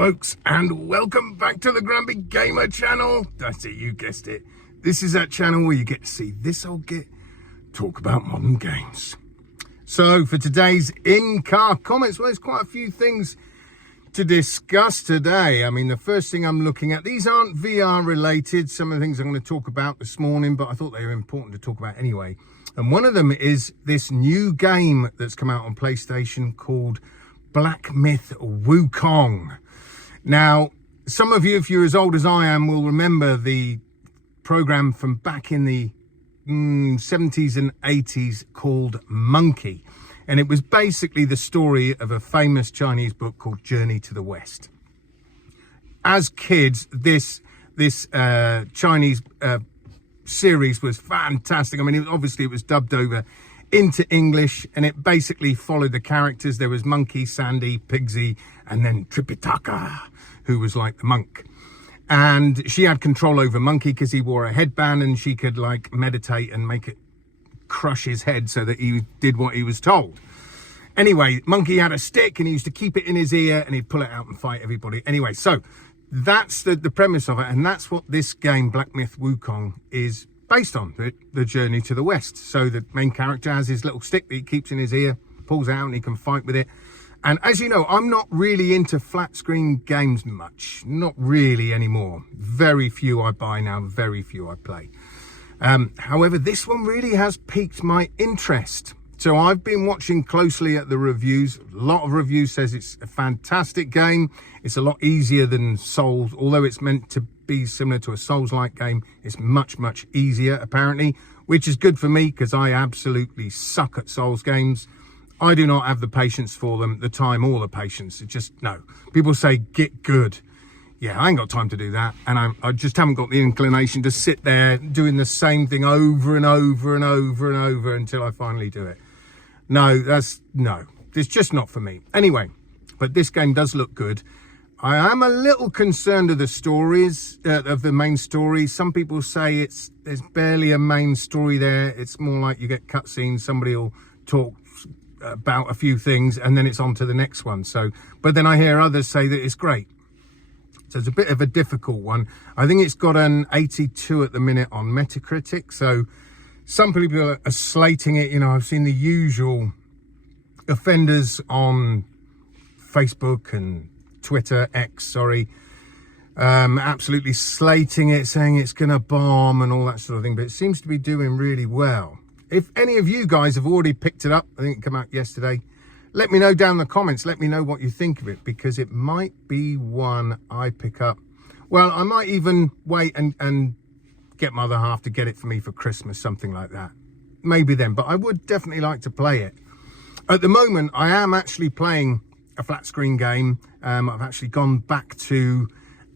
folks, and welcome back to the Grumpy Gamer channel. That's it, you guessed it. This is that channel where you get to see this old git talk about modern games. So for today's in-car comments, well, there's quite a few things to discuss today. I mean, the first thing I'm looking at, these aren't VR related. Some of the things I'm going to talk about this morning, but I thought they were important to talk about anyway. And one of them is this new game that's come out on PlayStation called Black Myth Wukong. Now, some of you, if you're as old as I am, will remember the program from back in the 70s and 80s called Monkey. And it was basically the story of a famous Chinese book called Journey to the West. As kids, this Chinese series was fantastic. I mean, obviously it was dubbed over into English, and it basically followed the characters. There was Monkey, Sandy, Pigsy, and then Tripitaka, who was like the monk. And she had control over Monkey because he wore a headband, and she could like meditate and make it crush his head so that he did what he was told. Anyway, Monkey had a stick and he used to keep it in his ear and he'd pull it out and fight everybody. Anyway, so that's the premise of it, and that's what this game, Black Myth Wukong, is based on, the Journey to the West. So the main character has his little stick that he keeps in his ear, pulls out, and he can fight with it. And as you know, I'm not really into flat screen games much, not really anymore. Very few I buy now, very few I play. However, this one really has piqued my interest. So I've been watching closely at the reviews. A lot of reviews says it's a fantastic game. It's a lot easier than Souls, although it's meant to be similar to a Souls-like game. It's much, much easier, apparently, which is good for me because I absolutely suck at Souls games. I do not have the patience for them, the time or the patience. It just, no. People say, get good. Yeah, I ain't got time to do that. And I just haven't got the inclination to sit there doing the same thing over and over and over and over until I finally do it. No, it's just not for me. Anyway, but this game does look good. I am a little concerned of the stories, of the main story. Some people say there's barely a main story there. It's more like you get cutscenes, somebody will talk about a few things and then it's on to the next one. So, but then I hear others say that it's great. So it's a bit of a difficult one. I think it's got an 82 at the minute on Metacritic. So some people are slating it. You know, I've seen the usual offenders on Facebook and Twitter, absolutely slating it, saying it's going to bomb and all that sort of thing. But it seems to be doing really well. If any of you guys have already picked it up, I think it came out yesterday, let me know down in the comments. Let me know what you think of it, because it might be one I pick up. Well, I might even wait and get my other half to get it for me for Christmas, something like that. Maybe then, but I would definitely like to play it. At the moment, I am actually playing a flat screen game. I've actually gone back to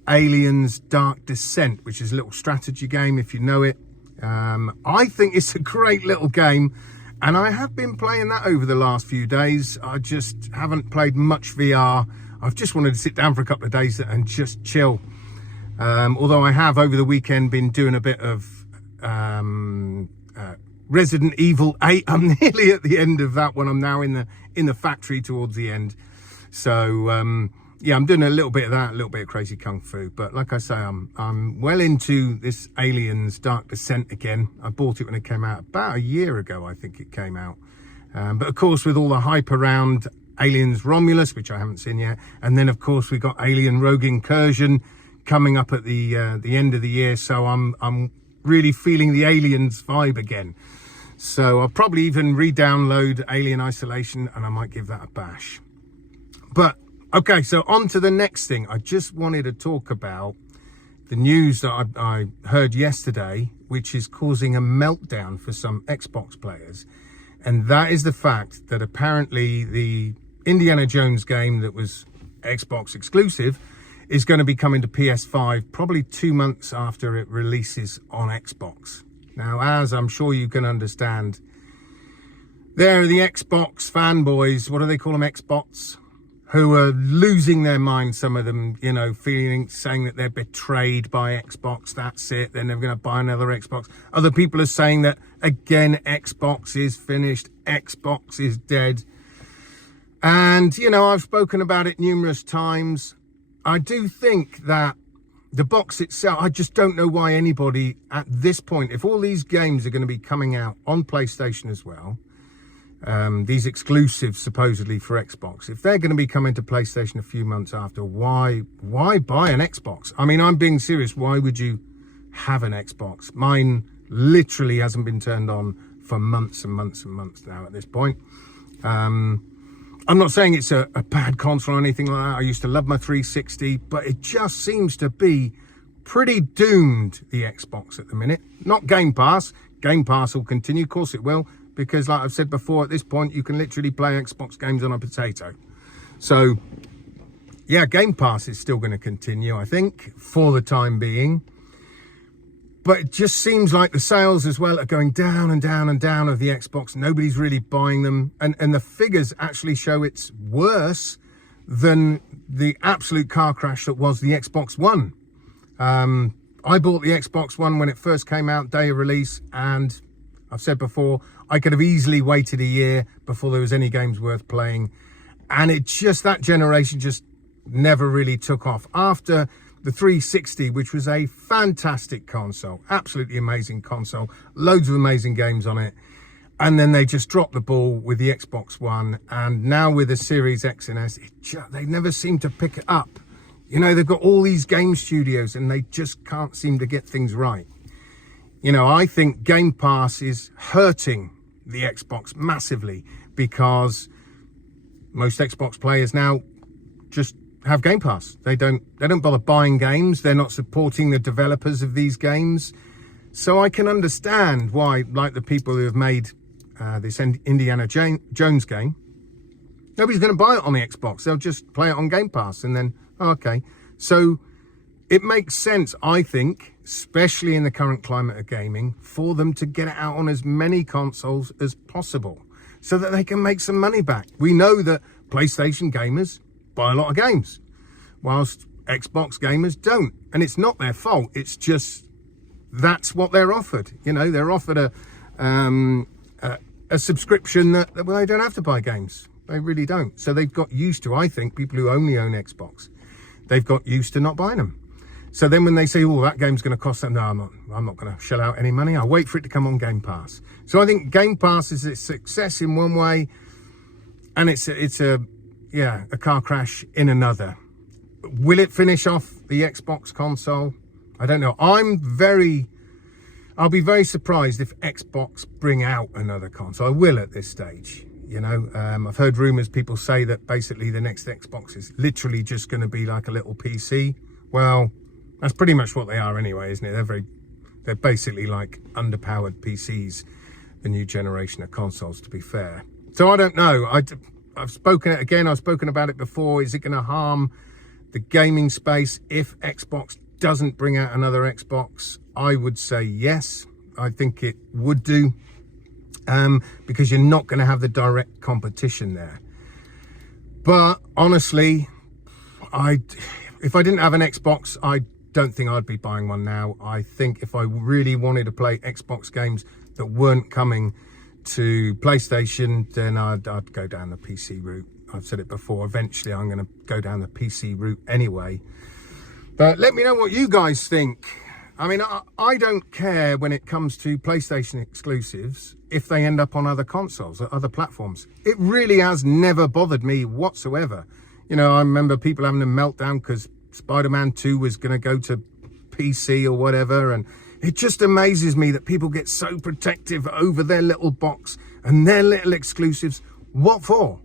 Aliens Dark Descent, which is a little strategy game, if you know it. I think it's a great little game, and I have been playing that over the last few days. I just haven't played much VR. I've just wanted to sit down for a couple of days and just chill. Although I have over the weekend been doing a bit of Resident Evil 8. I'm nearly at the end of that one. I'm now in the factory towards the end. So yeah, I'm doing a little bit of that, a little bit of Crazy Kung Fu. But like I say, I'm well into this Aliens Dark Descent again. I bought it when it came out about a year ago, I think it came out. But of course, with all the hype around Aliens Romulus, which I haven't seen yet, and then of course we got Alien Rogue Incursion coming up at the end of the year. So I'm really feeling the Aliens vibe again. So I'll probably even re-download Alien Isolation and I might give that a bash. But okay, so on to the next thing. I just wanted to talk about the news that I heard yesterday, which is causing a meltdown for some Xbox players. And that is the fact that apparently the Indiana Jones game that was Xbox exclusive is going to be coming to PS5 probably 2 months after it releases on Xbox. Now, as I'm sure you can understand, there are the Xbox fanboys, what do they call them, Xbots, who are losing their mind, some of them, you know, saying that they're betrayed by Xbox. That's it. They're never going to buy another Xbox. Other people are saying that, again, Xbox is finished. Xbox is dead. And, you know, I've spoken about it numerous times. I do think that the box itself, I just don't know why anybody at this point, if all these games are going to be coming out on PlayStation as well, these exclusives supposedly for Xbox, if they're going to be coming to PlayStation a few months after, why buy an Xbox? I mean, I'm being serious. Why would you have an Xbox? Mine literally hasn't been turned on for months and months and months now at this point. I'm not saying it's a bad console or anything like that. I used to love my 360, but it just seems to be pretty doomed, the Xbox at the minute. Not Game Pass. Game Pass will continue. Of course it will, because like I've said before, at this point, you can literally play Xbox games on a potato. So, yeah, Game Pass is still going to continue, I think, for the time being. But it just seems like the sales as well are going down and down and down of the Xbox. Nobody's really buying them. And the figures actually show it's worse than the absolute car crash that was the Xbox One. I bought the Xbox One when it first came out, day of release. And I've said before, I could have easily waited a year before there was any games worth playing. And it just, that generation just never really took off. After the 360, which was a fantastic console, absolutely amazing console, loads of amazing games on it. And then they just dropped the ball with the Xbox One. And now with the Series X and S, they never seem to pick it up. You know, they've got all these game studios and they just can't seem to get things right. You know, I think Game Pass is hurting the Xbox massively because most Xbox players now just have Game Pass. They don't bother buying games. They're not supporting the developers of these games. So I can understand why, like the people who have made this Indiana Jones game, nobody's going to buy it on the Xbox. They'll just play it on Game Pass and then, okay. So it makes sense, I think, especially in the current climate of gaming, for them to get it out on as many consoles as possible so that they can make some money back. We know that PlayStation gamers buy a lot of games, whilst Xbox gamers don't. And it's not their fault. It's just, that's what they're offered. You know, they're offered a subscription that, well, they don't have to buy games. They really don't. So they've got used to, I think, people who only own Xbox, they've got used to not buying them. So then when they say, oh, that game's going to cost them, no, I'm not going to shell out any money. I'll wait for it to come on Game Pass. So I think Game Pass is a success in one way, and it's a car crash in another. Will it finish off the Xbox console? I don't know. I'll be very surprised if Xbox bring out another console. I will at this stage. You know, I've heard rumors, people say that basically the next Xbox is literally just going to be like a little PC. Well, that's pretty much what they are anyway, isn't it? They're basically like underpowered PCs, the new generation of consoles, to be fair. So I don't know. I've spoken about it before. Is it going to harm the gaming space if Xbox doesn't bring out another Xbox? I would say yes. I think it would do, because you're not going to have the direct competition there. But honestly, if I didn't have an Xbox, I don't think I'd be buying one now. I think if I really wanted to play Xbox games that weren't coming to PlayStation, then I'd go down the PC route. I've said it before, eventually I'm going to go down the PC route anyway. But let me know what you guys think. I mean, I don't care when it comes to PlayStation exclusives if they end up on other consoles or other platforms. It really has never bothered me whatsoever. You know, I remember people having a meltdown because Spider-Man 2 was going to go to PC or whatever, and it just amazes me that people get so protective over their little box and their little exclusives. What for?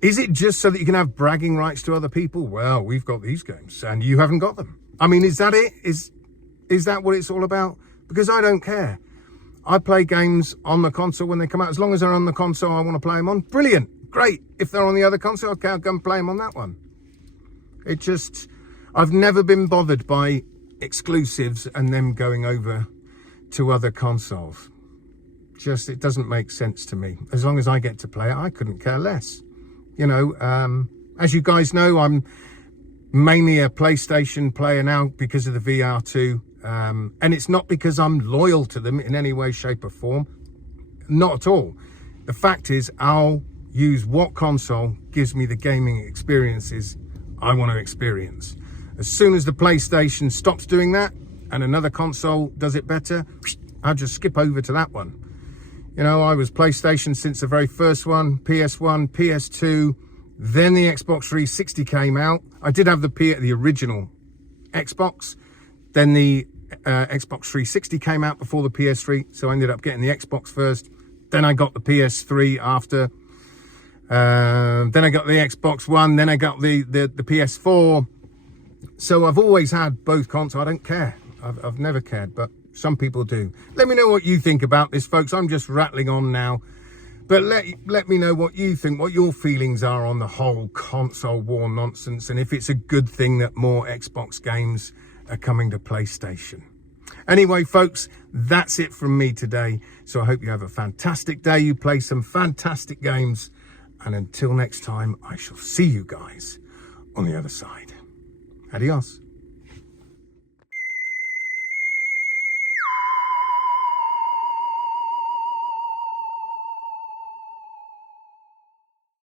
Is it just so that you can have bragging rights to other people? Well, we've got these games and you haven't got them. I mean, is that it? Is that what it's all about? Because I don't care. I play games on the console when they come out. As long as they're on the console I want to play them on, brilliant, great. If they're on the other console, okay, I'll go and play them on that one. It just, I've never been bothered by exclusives and them going over to other consoles. Just, it doesn't make sense to me. As long as I get to play it, I couldn't care less. You know, as you guys know, I'm mainly a PlayStation player now because of the VR2. And it's not because I'm loyal to them in any way, shape or form. Not at all. The fact is, I'll use what console gives me the gaming experiences I want to experience. As soon as the PlayStation stops doing that and another console does it better, I'll just skip over to that one. You know, I was PlayStation since the very first one, PS1, PS2, then the Xbox 360 came out. I did have the original Xbox, then the Xbox 360 came out before the PS3, so I ended up getting the Xbox first. Then I got the PS3 after. Then I got the Xbox One. Then I got the PS4. So I've always had both consoles. I don't care. I've never cared, but some people do. Let me know what you think about this, folks. I'm just rattling on now. But let me know what you think, what your feelings are on the whole console war nonsense, and if it's a good thing that more Xbox games are coming to PlayStation. Anyway, folks, that's it from me today. So I hope you have a fantastic day. You play some fantastic games. And until next time, I shall see you guys on the other side. Adios.